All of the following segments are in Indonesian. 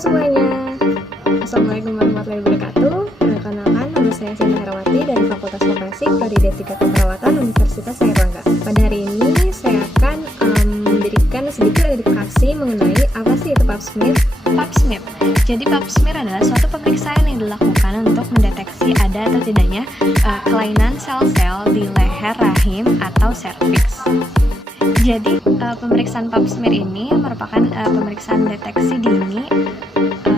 semuanya, Assalamualaikum warahmatullahi wabarakatuh. Perkenalkan, nama saya Sinta Herawati dari Fakultas Farmasi Prodi D3 Keperawatan Universitas Airlangga. Pada hari ini saya akan memberikan sedikit edukasi mengenai apa sih itu pap smear. Pap smear. Jadi pap smear adalah suatu pemeriksaan yang dilakukan untuk mendeteksi ada atau tidaknya kelainan sel-sel di leher rahim atau serviks. Jadi pemeriksaan pap smear ini merupakan pemeriksaan deteksi dini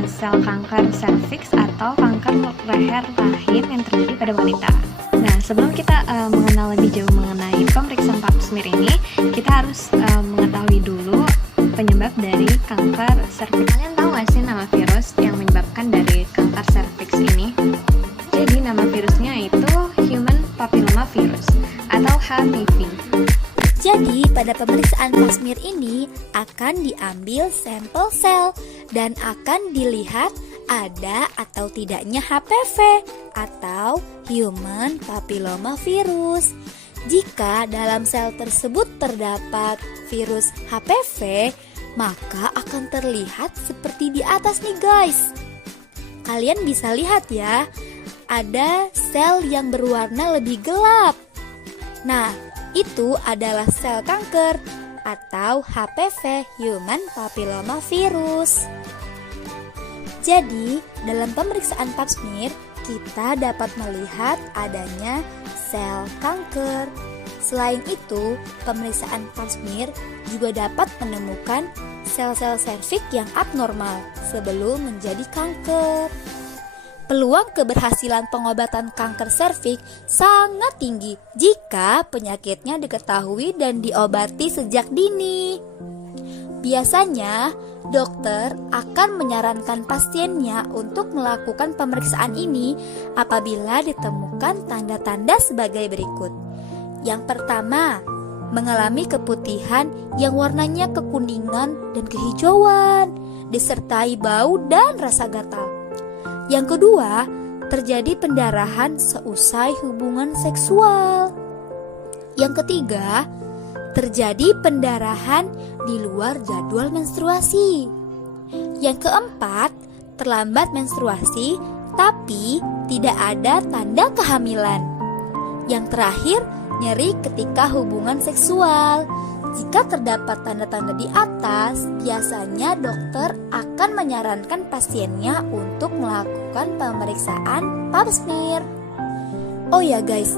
sel kanker serviks atau kanker leher rahim yang terjadi pada wanita. Nah, sebelum kita mengenal lebih jauh mengenai pemeriksaan pap smear ini, kita harus mengetahui dulu penyebab dari kanker serviks. Kalian tahu nggak sih nama virus yang menyebabkan dari kanker serviks ini? Jadi nama virusnya itu Human Papilloma Virus atau HPV. Jadi pada pemeriksaan pap smear ini akan diambil sampel sel dan akan dilihat ada atau tidaknya HPV atau Human Papilloma Virus. Jika dalam sel tersebut terdapat virus HPV, maka akan terlihat seperti di atas nih guys. Kalian bisa lihat ya, ada sel yang berwarna lebih gelap. Nah, itu adalah sel kanker atau HPV Human Papilloma Virus. Jadi, dalam pemeriksaan pap smear, kita dapat melihat adanya sel kanker. Selain itu, pemeriksaan pap smear juga dapat menemukan sel-sel serviks yang abnormal sebelum menjadi kanker. Peluang keberhasilan pengobatan kanker serviks sangat tinggi jika penyakitnya diketahui dan diobati sejak dini. Biasanya, dokter akan menyarankan pasiennya untuk melakukan pemeriksaan ini apabila ditemukan tanda-tanda sebagai berikut. Yang pertama, mengalami keputihan yang warnanya kekuningan dan kehijauan, disertai bau dan rasa gatal. Yang kedua, terjadi pendarahan seusai hubungan seksual. Yang ketiga, terjadi pendarahan di luar jadwal menstruasi. Yang keempat, terlambat menstruasi tapi tidak ada tanda kehamilan. Yang terakhir, nyeri ketika hubungan seksual. Jika terdapat tanda-tanda di atas, biasanya dokter akan menyarankan pasiennya untuk melakukan pemeriksaan pap smear. Oh ya guys,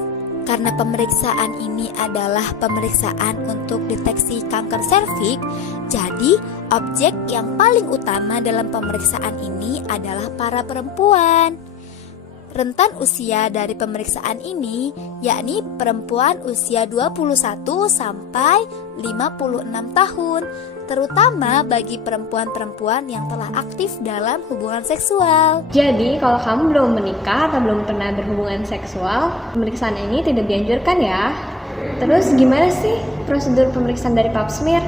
karena pemeriksaan ini adalah pemeriksaan untuk deteksi kanker serviks, jadi objek yang paling utama dalam pemeriksaan ini adalah para perempuan. Rentan usia dari pemeriksaan ini yakni perempuan usia 21 sampai 56 tahun, terutama bagi perempuan-perempuan yang telah aktif dalam hubungan seksual. Jadi, kalau kamu belum menikah atau belum pernah berhubungan seksual, pemeriksaan ini tidak dianjurkan ya. Terus gimana sih prosedur pemeriksaan dari pap smear?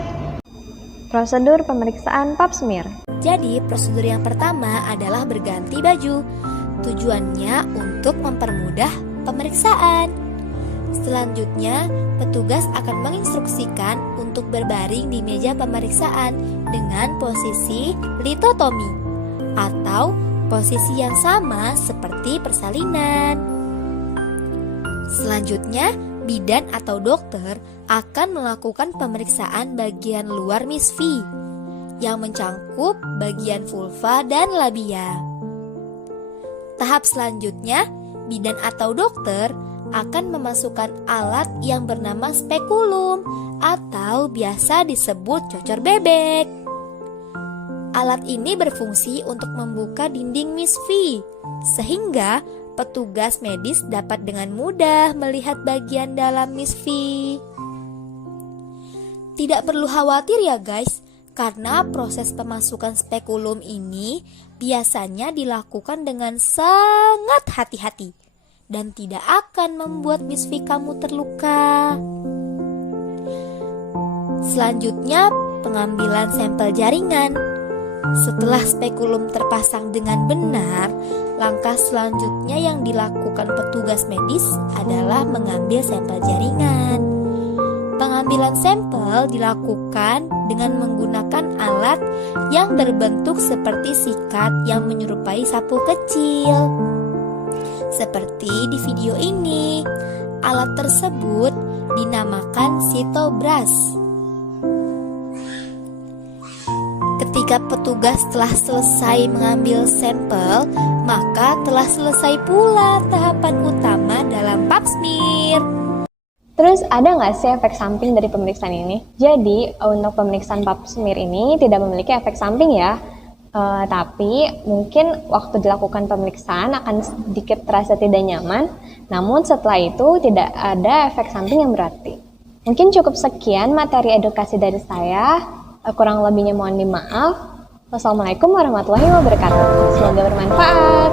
Prosedur pemeriksaan pap smear. Jadi, prosedur yang pertama adalah berganti baju. Tujuannya untuk mempermudah pemeriksaan. Selanjutnya, petugas akan menginstruksikan untuk berbaring di meja pemeriksaan dengan posisi litotomi atau posisi yang sama seperti persalinan. Selanjutnya, bidan atau dokter akan melakukan pemeriksaan bagian luar misfi yang mencangkup bagian vulva dan labia. Tahap selanjutnya, bidan atau dokter akan memasukkan alat yang bernama spekulum atau biasa disebut cocor bebek. Alat ini berfungsi untuk membuka dinding misfi, sehingga petugas medis dapat dengan mudah melihat bagian dalam misfi. Tidak perlu khawatir ya guys, karena proses pemasukan spekulum ini biasanya dilakukan dengan sangat hati-hati dan tidak akan membuat misfi kamu terluka. Selanjutnya, pengambilan sampel jaringan. Setelah spekulum terpasang dengan benar, langkah selanjutnya yang dilakukan petugas medis adalah mengambil sampel jaringan. Pengambilan sampel dilakukan dengan menggunakan alat yang berbentuk seperti sikat yang menyerupai sapu kecil. Seperti di video ini, alat tersebut dinamakan sitobras. Ketika petugas telah selesai mengambil sampel, maka telah selesai pula tahapan utama dalam pap smear. Terus ada nggak sih efek samping dari pemeriksaan ini? Jadi untuk pemeriksaan pap smear ini tidak memiliki efek samping ya. Tapi mungkin waktu dilakukan pemeriksaan akan sedikit terasa tidak nyaman, namun setelah itu tidak ada efek samping yang berarti. Mungkin cukup sekian materi edukasi dari saya, kurang lebihnya mohon dimaaf. Wassalamualaikum warahmatullahi wabarakatuh. Semoga bermanfaat.